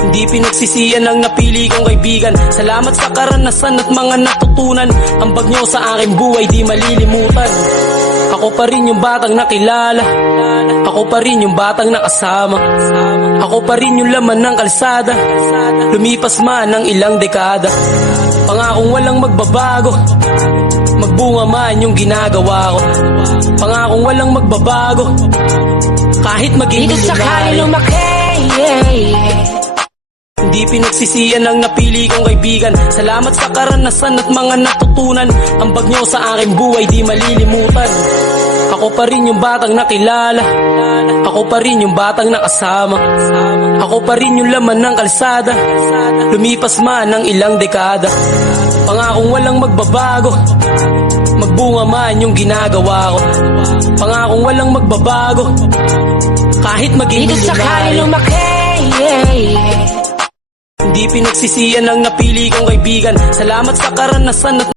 Hindi pinagsisiyan ang napili kong kaibigan. Salamat sa karanasan at mga natutunan. Ambag nyo sa aking buhay di malilimutan. Ako pa rin yung batang nakilala, ako pa rin yung batang nakasama, ako pa rin yung laman ng kalsada, lumipas man ng ilang dekada. Pangakong walang magbabago, magbunga man yung ginagawa ko. Pangakong walang magbabago, kahit maging Dito sakali lumaki, Hindi pinagsisiyan ang napili kong kaibigan. Salamat sa karanasan at mga natutunan. Ambag nyo sa aking buhay di malilimutan. Ako pa rin yung batang nakilala, ako pa rin yung batang nakasama, ako pa rin yung laman ng kalsada, lumipas man ng ilang dekada. Pangakong walang magbabago, magbunga man yung ginagawa ko. Pangakong walang magbabago, kahit maging dito sakali lumaki, Hindi pinagsisiyan ang napili kong kaibigan. Salamat sa karanasan at